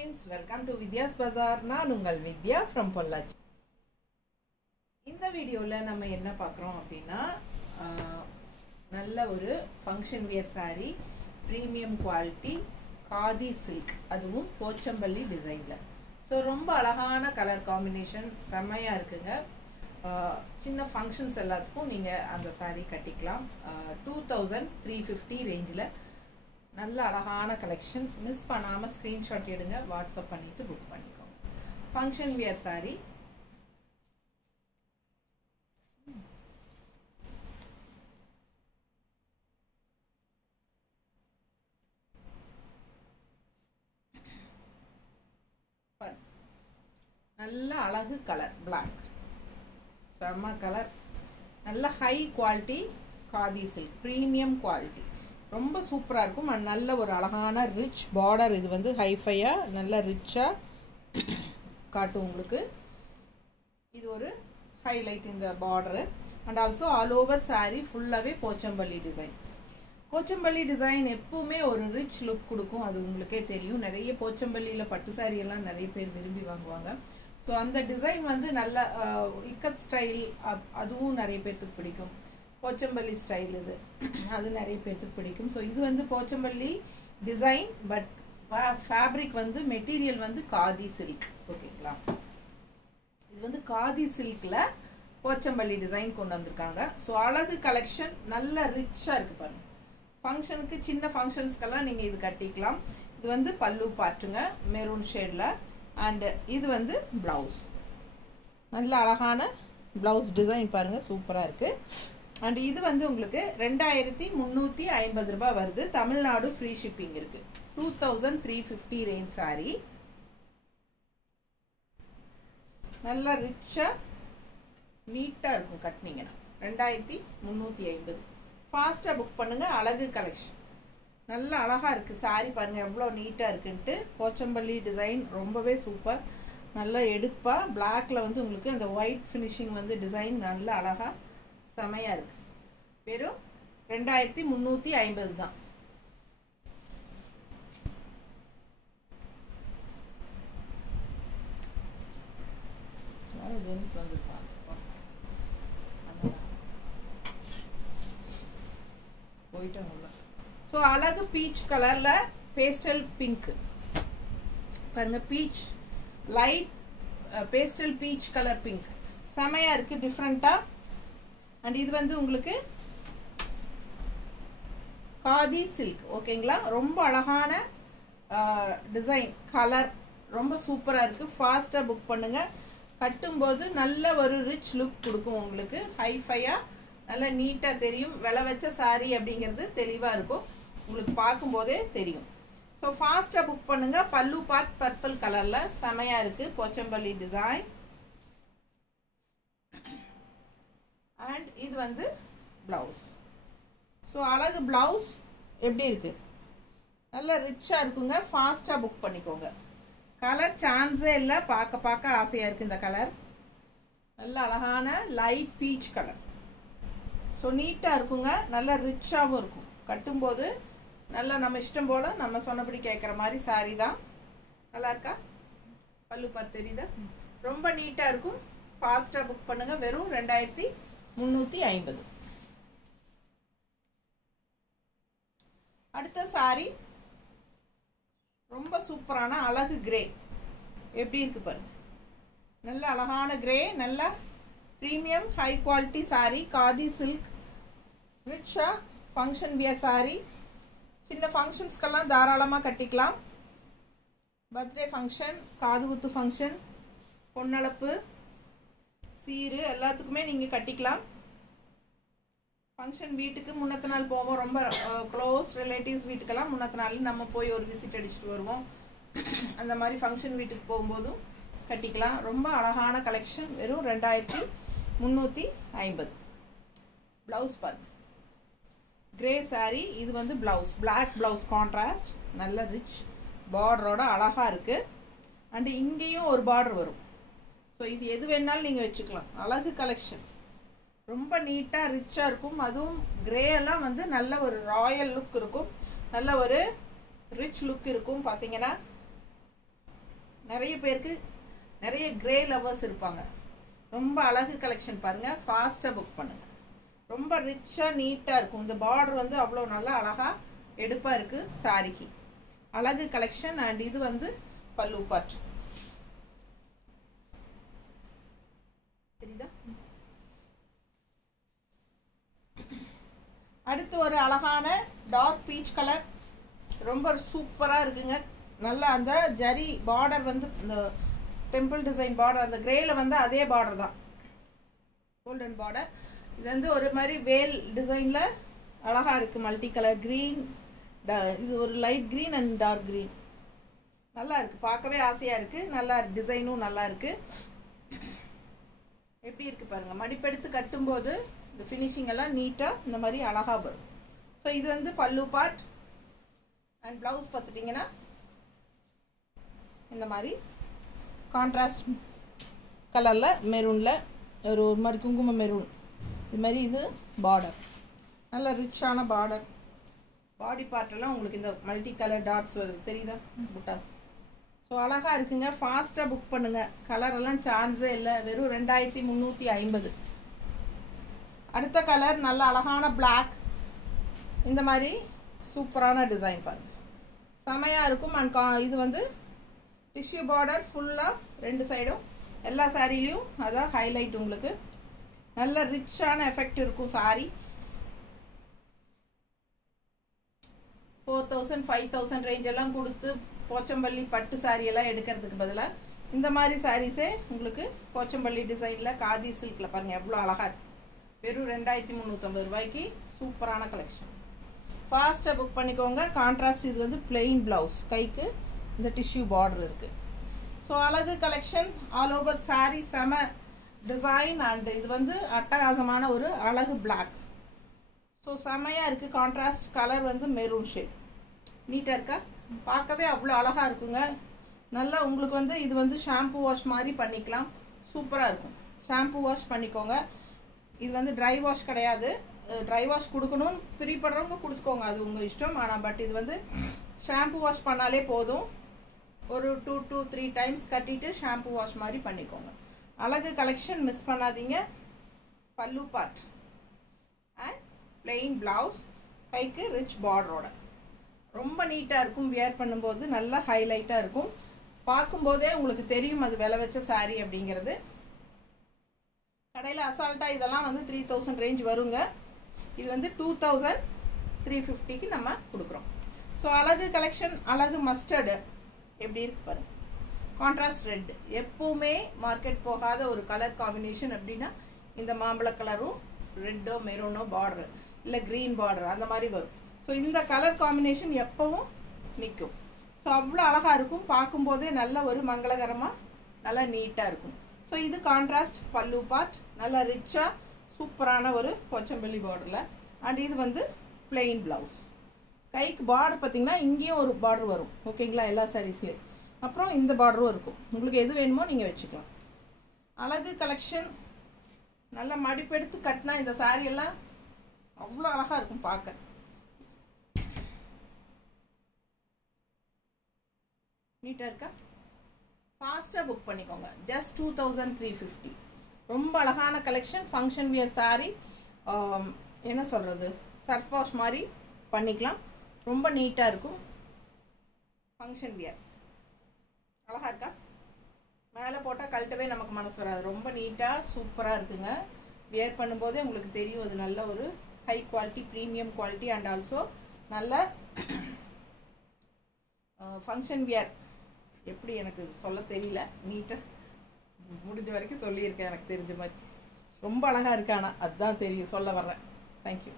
friends, welcome to Vidya's Bazaar. நான் உங்கள் வித்யா from Pollachi. இந்த வீடியோல நம்ம என்ன பார்க்கறோம் அப்படினா நல்ல ஒரு function wear saree premium quality khadi silk அதுவும் போச்சம்பள்ளி டிசைன்ல. சோ ரொம்ப அழகான கலர் காம்பினேஷன் செமையா இருக்குங்க. சின்ன ஃபங்க்ஷன்ஸ் எல்லாத்துக்கும் நீங்க அந்த saree கட்டிக்கலாம். 2350 ரேஞ்சில நல்ல அழகான கலெக்ஷன். மிஸ் பண்ணாம ஸ்கிரீன்ஷாட் எடுங்க, வாட்ஸ்அப் பண்ணிட்டு புக் பண்ணிக்கோங்க. ஃபங்க்ஷன் வியர் saree நல்ல அழகு கலர் black செம்ம கலர். நல்ல high quality khadi silk premium quality ரொம்ப சூப்பரா இருக்கும். நல்ல ஒரு அழகான ரிச் பார்டர். இது வந்து ஹைஃபையா நல்ல ரிச்சா காட்டும் உங்களுக்கு. இது ஒரு ஹைலைட் இந்த border. And also all over saree ஃபுல்லாவே போச்சம்பள்ளி டிசைன். போச்சம்பள்ளி டிசைன் எப்பவுமே ஒரு ரிச் லுக் கொடுக்கும், அது உங்களுக்கே தெரியும். நிறைய போச்சம்பள்ளியில பட்டு saree எல்லாம் நிறைய பேர் விரும்பி வாங்குவாங்க. ஸோ அந்த டிசைன் வந்து நல்ல இக்கத் ஸ்டைல், அதுவும் நிறைய பேர்த்துக்கு பிடிக்கும். போச்சம்பள்ளி ஸ்டைல் இது, அது நிறைய பேர்த்துக்கு பிடிக்கும். ஸோ இது வந்து போச்சம்பள்ளி டிசைன், பட் ஃபேப்ரிக் வந்து மெட்டீரியல் வந்து காதி சில்க். ஓகேங்களா, இது வந்து காதி சில்க்ல போச்சம்பள்ளி டிசைன் கொண்டு வந்திருக்காங்க. ஸோ அழகு கலெக்ஷன் நல்ல ரிச்சா இருக்கு பாருங்க. ஃபங்க்ஷனுக்கு சின்ன ஃபங்க்ஷன்ஸ்க்கெல்லாம் நீங்க இது கட்டிக்கலாம். இது வந்து பல்லு பாட்டுங்க மெரூன் ஷேட்ல. அண்ட் இது வந்து பிளவுஸ். நல்ல அழகான பிளவுஸ் டிசைன் பாருங்க, சூப்பரா இருக்கு. அண்ட் இது வந்து உங்களுக்கு 2350 ரூபாய் வருது. தமிழ்நாடு ஃப்ரீ ஷிப்பிங் இருக்கு. 2350 ரேஞ்ச் saree. நல்ல ரிச்சா நீட்டா இருக்கும் கட்டினீங்கன்னா. 2350. ஃபாஸ்டா புக் பண்ணுங்க. அழகு கலெக்ஷன் நல்ல அழகா இருக்கு saree பாருங்க எவ்வளவு நீட்டா இருக்குன்ட்டு. போச்சம்பள்ளி டிசைன் ரொம்பவே சூப்பர். நல்ல எடுப்பா பிளாக்ல வந்து உங்களுக்கு அந்த ஒயிட் ஃபினிஷிங் வந்து டிசைன் நல்ல அழகா செமையா இருக்கு. வெறும் 2350 தான். ஸோ அழகு பீச் கலர்ல பேஸ்டல் பிங்க் பாருங்க. Beach light pastel peach colour pink செமையா இருக்கு, டிஃப்ரெண்டா. அண்ட் இது வந்து உங்களுக்கு காதி சில்க். ஓகேங்களா, ரொம்ப அழகான டிசைன் கலர் ரொம்ப சூப்பரா இருக்கு. ஃபாஸ்டா புக் பண்ணுங்க. கட்டும்போது நல்ல ஒரு ரிச் லுக் கொடுக்கும் உங்களுக்கு. ஹைஃபையா நல்ல நீட்டா தெரியும். விலை வச்ச saree அப்படிங்கிறது தெளிவா இருக்கும், உங்களுக்கு பார்க்கும் போதே தெரியும். ஸோ ஃபாஸ்டா புக் பண்ணுங்க. பல்லு பார்ட் பர்பிள் கலர்ல செமையா இருக்கு போச்சம்பள்ளி டிசைன். அண்ட் இது வந்து பிளவுஸ். ஸோ அழகு பிளவுஸ் எப்படி இருக்கு, நல்ல ரிச்சா இருக்குங்க. ஃபாஸ்டா புக் பண்ணிக்கோங்க. கலர் சான்ஸே இல்லை, பார்க்க பார்க்க ஆசையா இருக்கு இந்த கலர். நல்ல அழகான லைட் பீச் கலர். ஸோ நீட்டா இருக்குங்க, நல்ல ரிச்சாகவும் இருக்கும். கட்டும்போது நல்லா நம்ம இஷ்டம் போல நம்ம சொன்னபடி கேட்குற மாதிரி saree தான். நல்லா இருக்கா, பல்லு பார்த்து தெரியுதா, ரொம்ப நீட்டா இருக்கும். ஃபாஸ்டா புக் பண்ணுங்க. வெறும் 2350. அடுத்த saree ரொம்ப சூப்பரான அழகு கிரே. எப்படி இருக்கு பாருங்க, நல்ல அழகான கிரே. நல்ல premium high quality saree khadi silk ரிச்சா ஃபங்க்ஷன் வியர் saree. சின்ன ஃபங்க்ஷன்ஸ்க்கெல்லாம் தாராளமாக கட்டிக்கலாம். பர்த்டே ஃபங்க்ஷன், காது குத்து ஃபங்க்ஷன், பொன்னளப்பு, சீரு எல்லாத்துக்குமே நீங்கள் கட்டிக்கலாம். ஃபங்க்ஷன் வீட்டுக்கு முன்னத்த நாள் போவோம், ரொம்ப க்ளோஸ் ரிலேட்டிவ்ஸ் வீட்டுக்கெல்லாம் முன்னத்த நாள் நம்ம போய் ஒரு விசிட் அடிச்சுட்டு வருவோம். அந்த மாதிரி ஃபங்க்ஷன் வீட்டுக்கு போகும்போதும் கட்டிக்கலாம். ரொம்ப அழகான கலெக்ஷன். வெறும் 2350. பிளவுஸ் பாருங்க, கிரே saree. இது வந்து பிளவுஸ் பிளாக் பிளவுஸ் கான்ட்ராஸ்ட். நல்ல ரிச் பார்டரோட அழகா இருக்கு. அண்ட் இங்கேயும் ஒரு பார்டர் வரும். ஸோ இது எது வேணாலும் நீங்க வச்சுக்கலாம். அழகு கலெக்ஷன் ரொம்ப நீட்டா ரிச்சா இருக்கும். அதுவும் கிரே எல்லாம் வந்து நல்ல ஒரு ராயல் லுக் இருக்கும், நல்ல ஒரு ரிச் லுக் இருக்கும். பாத்தீங்கன்னா நிறைய பேருக்கு நிறைய கிரே லவர்ஸ் இருப்பாங்க. ரொம்ப அழகு கலெக்ஷன் பாருங்கள், ஃபாஸ்ட்டாக புக் பண்ணுங்கள். ரொம்ப ரிச்சாக நீட்டாக இருக்கும். இந்த பார்டர் வந்து அவ்வளோ நல்லா அழகாக எடுப்பாக இருக்குது சாரிக்கு. அழகு கலெக்ஷன். அண்ட் இது வந்து பல்லு பார்ட். தெரியுதா? அடுத்து ஒரு அழகான டார்க் பீச் கலர், ரொம்ப சூப்பராக இருக்குங்க. நல்லா அந்த ஜரி பார்டர் வந்து இந்த டெம்பிள் டிசைன் பார்டர், அந்த கிரேல வந்து அதே பார்டர் தான், கோல்டன் பார்டர். இது வந்து ஒரு மாதிரி வேல் டிசைனில் அழகாக இருக்குது. மல்டி கலர் க்ரீன், இது ஒரு light green and dark green. நல்லா இருக்குது, பார்க்கவே ஆசையாக இருக்குது. நல்லா டிசைனும் நல்லா இருக்குது. எப்படி இருக்குது பாருங்கள். மடிப்பெடுத்து கட்டும்போது இந்த ஃபினிஷிங் எல்லாம் நீட்டாக இந்த மாதிரி அழகாக வரும். ஸோ இது வந்து பல்லு பார்ட். அண்ட் ப்ளவுஸ் பார்த்துட்டிங்கன்னா இந்த மாதிரி கான்ட்ராஸ்ட் கலரில் மெரூனில் ஒரு மாதிரி குங்கும மெரூன் இது மாதிரி. இது பார்டர், நல்ல ரிச்சான பார்டர். பாடி பார்ட்டெல்லாம் உங்களுக்கு இந்த மல்டி கலர் டாட்ஸ் வருது, தெரியுதா? புட்டாஸ். ஸோ அழகாக இருக்குங்க. ஃபாஸ்ட்டாக புக் பண்ணுங்கள். கலரெல்லாம் சான்ஸே இல்லை. வெறும் 2350. அடுத்த கலர் நல்ல அழகான பிளாக். இந்த மாதிரி சூப்பரான டிசைன் பாருங்கள், செமையாக இருக்கும். அண்ட் இது வந்து டிஷ்யூ பார்டர் ஃபுல்லாக 2 சைடும் எல்லா சாரிலையும். அதான் ஹைலைட். உங்களுக்கு நல்ல ரிச்சான எஃபெக்ட் இருக்கும் சாரி. 4000 5000 ரேஞ்ச் எல்லாம் கொடுத்து போச்சம்பள்ளி பட்டு சாரி எல்லாம் எடுக்கிறதுக்கு பதிலாக இந்த மாதிரி சாரீஸே உங்களுக்கு போச்சம்பள்ளி டிசைனில் காதி சில்கில் பாருங்கள் எவ்வளோ அழகாக இருக்குது. வெறும் 2350 ரூபாய்க்கு சூப்பரான கலெக்ஷன். ஃபாஸ்ட்டாக புக் பண்ணிக்கோங்க. கான்ட்ராஸ்ட் இது வந்து பிளெயின் ப்ளவுஸ், கைக்கு இந்த டிஷ்யூ பார்டர் இருக்குது. ஸோ அழகு கலெக்ஷன் ஆல் ஓவர் சாரி, செம டிசைன். அண்ட் இது வந்து அட்டகாசமான ஒரு அழகு பிளாக். ஸோ செமையாக இருக்குது. கான்ட்ராஸ்ட் கலர் வந்து மெரூன் ஷேட். நீட்டாக இருக்கா? பார்க்கவே அவ்வளோ அழகாக இருக்குங்க. நல்லா உங்களுக்கு வந்து இது வந்து ஷாம்பு வாஷ் மாதிரி பண்ணிக்கலாம். சூப்பராக இருக்கும். ஷாம்பு வாஷ் பண்ணிக்கோங்க. இது வந்து ட்ரை வாஷ் கிடையாது. ட்ரை வாஷ் கொடுக்கணும் பிரிப்படுறவங்க கொடுத்துக்கோங்க, அது உங்கள் இஷ்டம். ஆனால் பட் இது வந்து ஷாம்பு வாஷ் பண்ணாலே போதும். ஒரு 2 to 3 டைம்ஸ் கட்டிட்டு ஷாம்பு வாஷ் மாதிரி பண்ணிக்கோங்க. அழகு கலெக்ஷன் மிஸ் பண்ணாதீங்க. பல்லு பார்ட் அண்ட் பிளெயின் பிளவுஸ், கைக்கு ரிச் பார்டரோட ரொம்ப நீட்டாக இருக்கும். வியர் பண்ணும்போது நல்லா ஹைலைட்டாக இருக்கும். பார்க்கும்போதே உங்களுக்கு தெரியும் அது விலை வச்ச சாரி அப்படிங்கிறது. கடையில் அசால்ட்டாக இதெல்லாம் வந்து 3000 ரேஞ்ச் வருங்க. இது வந்து 2350க்கு நம்ம கொடுக்குறோம். ஸோ அழகு கலெக்ஷன். அழகு மஸ்டர்டு எப்படி இருக்கு பாருங்க. கான்ட்ராஸ்ட் ரெட், எப்பவுமே மார்க்கெட் போகாத ஒரு கலர் காம்பினேஷன் அப்படின்னா இந்த மாம்பழ கலரும் ரெட்டோ மெரூனோ பார்டர் இல்லை க்ரீன் பார்டர் அந்த மாதிரி வரும். ஸோ இந்த கலர் காம்பினேஷன் எப்பவும் நிற்கும். ஸோ அவ்வளோ அழகாக இருக்கும். பார்க்கும்போதே நல்ல ஒரு மங்களகரமாக நல்லா நீட்டாக இருக்கும். ஸோ இது கான்ட்ராஸ்ட் பல்லு பார்ட், நல்லா ரிச்சாக சூப்பரான ஒரு போச்சம்பள்ளி பார்டரில். அண்ட் இது வந்து பிளெயின் ப்ளவுஸ். கைக்கு பார்டர் பார்த்தீங்கன்னா இங்கேயும் ஒரு பார்டர் வரும், ஓகேங்களா, எல்லா சாரீஸ்லேயும். அப்புறம் இந்த பார்டரும் இருக்கும். உங்களுக்கு எது வேணுமோ நீங்கள் வச்சுக்கலாம். அழகு கலெக்ஷன். நல்லா மடிப்பெடுத்து கட்டினா இந்த சாரி எல்லாம் அவ்வளோ அழகாக இருக்கும் பார்க்க. நீட்டாக இருக்கா? ஃபாஸ்ட்டாக புக் பண்ணிக்கோங்க. ஜஸ்ட் 2350. ரொம்ப அழகான கலெக்ஷன். ஃபங்க்ஷன் வியர் சாரி, என்ன சொல்கிறது, சர்ஃப் வாஷ் மாதிரி பண்ணிக்கலாம். ரொம்ப நீட்டாக இருக்கும். ஃபங்க்ஷன் வியர் அழகாக இருக்கா? மேலே போட்டால் கழட்டவே நமக்கு மனசு வராது. ரொம்ப நீட்டாக சூப்பராக இருக்குங்க. வியர் பண்ணும்போதே உங்களுக்கு தெரியும் அது நல்ல ஒரு high quality, premium quality. And also நல்ல ஃபங்க்ஷன் வியர். எப்படி எனக்கு சொல்ல தெரியல, நீட்டாக முடிஞ்ச வரைக்கும் சொல்லியிருக்கேன் எனக்கு தெரிஞ்ச மாதிரி. ரொம்ப அழகாக இருக்கு. ஆனால் அதுதான் தெரியும் சொல்ல வர்றேன். தேங்க்யூ.